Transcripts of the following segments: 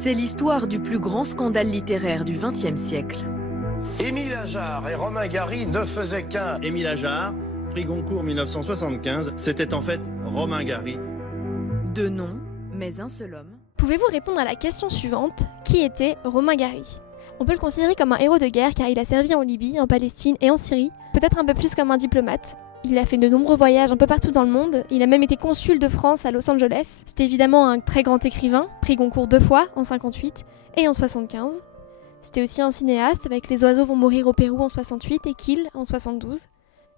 C'est l'histoire du plus grand scandale littéraire du XXe siècle. Émile Ajar et Romain Gary ne faisaient qu'un. Émile Ajar, prix Goncourt 1975, c'était en fait Romain Gary. Deux noms, mais un seul homme. Pouvez-vous répondre à la question suivante? Qui était Romain Gary? On peut le considérer comme un héros de guerre car il a servi en Libye, en Palestine et en Syrie, peut-être un peu plus comme un diplomate. Il a fait de nombreux voyages un peu partout dans le monde, il a même été consul de France à Los Angeles. C'était évidemment un très grand écrivain, prix Goncourt 2 fois, en 58 et en 75. C'était aussi un cinéaste avec Les oiseaux vont mourir au Pérou en 68 et Kill en 72.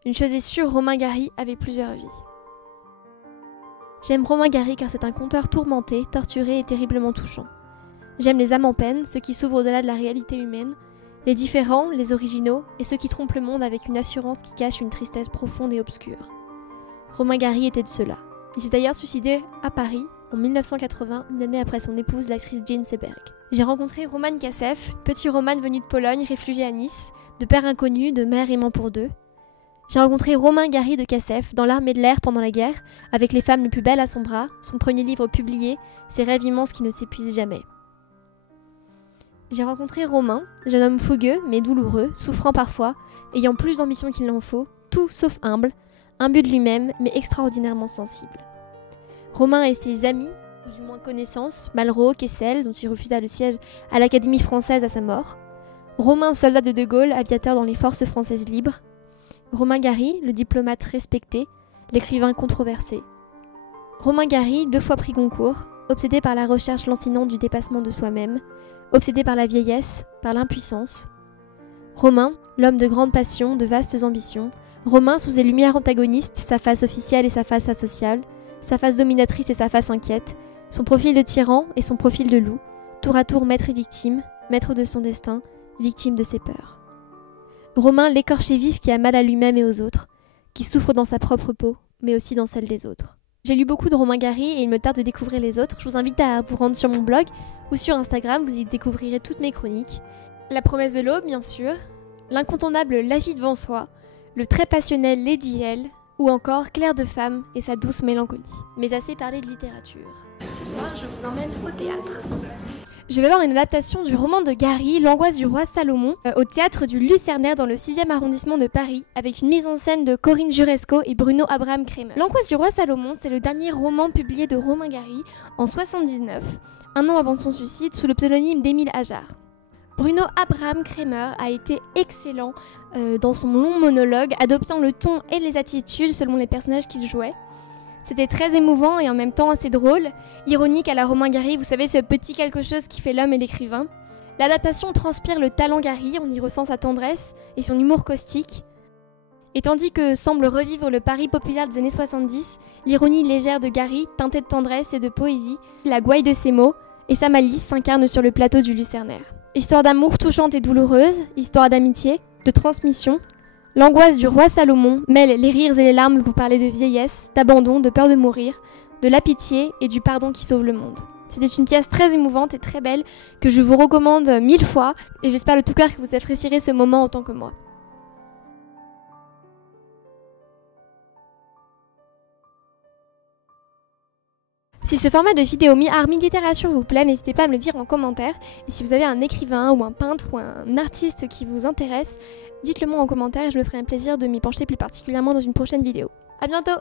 Une chose est sûre, Romain Gary avait plusieurs vies. J'aime Romain Gary car c'est un conteur tourmenté, torturé et terriblement touchant. J'aime les âmes en peine, ceux qui s'ouvrent au-delà de la réalité humaine, les différents, les originaux, et ceux qui trompent le monde avec une assurance qui cache une tristesse profonde et obscure. Romain Gary était de ceux-là. Il s'est d'ailleurs suicidé à Paris en 1980, une année après son épouse, l'actrice Jean Seberg. J'ai rencontré Roman Kasseff, petit Roman venu de Pologne, réfugié à Nice, de père inconnu, de mère aimant pour deux. J'ai rencontré Romain Gary de Kasseff dans l'armée de l'air pendant la guerre, avec les femmes les plus belles à son bras, son premier livre publié, ses rêves immenses qui ne s'épuisent jamais. J'ai rencontré Romain, jeune homme fougueux mais douloureux, souffrant parfois, ayant plus d'ambition qu'il n'en faut, tout sauf humble, imbu de lui-même mais extraordinairement sensible. Romain et ses amis, ou du moins connaissances, Malraux, Kessel, dont il refusa le siège à l'Académie française à sa mort. Romain, soldat de Gaulle, aviateur dans les forces françaises libres. Romain Gary, le diplomate respecté, l'écrivain controversé. Romain Gary, 2 fois prix Goncourt, obsédé par la recherche lancinante du dépassement de soi-même, obsédé par la vieillesse, par l'impuissance. Romain, l'homme de grandes passions, de vastes ambitions. Romain sous ses lumières antagonistes, sa face officielle et sa face asociale, sa face dominatrice et sa face inquiète, son profil de tyran et son profil de loup, tour à tour maître et victime, maître de son destin, victime de ses peurs. Romain, l'écorché vif qui a mal à lui-même et aux autres, qui souffre dans sa propre peau, mais aussi dans celle des autres. J'ai lu beaucoup de Romain Gary et il me tarde de découvrir les autres. Je vous invite à vous rendre sur mon blog ou sur Instagram, vous y découvrirez toutes mes chroniques. La promesse de l'aube, bien sûr, l'incontournable La vie devant soi, le très passionnel Lady L, ou encore Claire de Femme et sa douce mélancolie. Mais assez parlé de littérature. Ce soir, je vous emmène au théâtre. Je vais voir une adaptation du roman de Gary, L'angoisse du roi Salomon, au théâtre du Lucernaire dans le 6e arrondissement de Paris, avec une mise en scène de Corinne Juresco et Bruno Abraham Kremer. L'angoisse du roi Salomon, c'est le dernier roman publié de Romain Gary en 79, un an avant son suicide, sous le pseudonyme d'Émile Ajar. Bruno Abraham Kremer a été excellent dans son long monologue, adoptant le ton et les attitudes selon les personnages qu'il jouait. C'était très émouvant et en même temps assez drôle, ironique à la Romain Gary, vous savez, ce petit quelque chose qui fait l'homme et l'écrivain. L'adaptation transpire le talent Gary, on y ressent sa tendresse et son humour caustique. Et tandis que semble revivre le Paris populaire des années 70, l'ironie légère de Gary, teintée de tendresse et de poésie, la gouaille de ses mots et sa malice s'incarnent sur le plateau du Lucernaire. Histoire d'amour touchante et douloureuse, histoire d'amitié, de transmission. L'angoisse du roi Salomon mêle les rires et les larmes pour parler de vieillesse, d'abandon, de peur de mourir, de la pitié et du pardon qui sauve le monde. C'était une pièce très émouvante et très belle que je vous recommande 1000 fois et j'espère de tout cœur que vous apprécierez ce moment autant que moi. Si ce format de vidéo mi-art, mi-littérature vous plaît, n'hésitez pas à me le dire en commentaire. Et si vous avez un écrivain ou un peintre ou un artiste qui vous intéresse, dites-le moi en commentaire et je me ferai un plaisir de m'y pencher plus particulièrement dans une prochaine vidéo. À bientôt!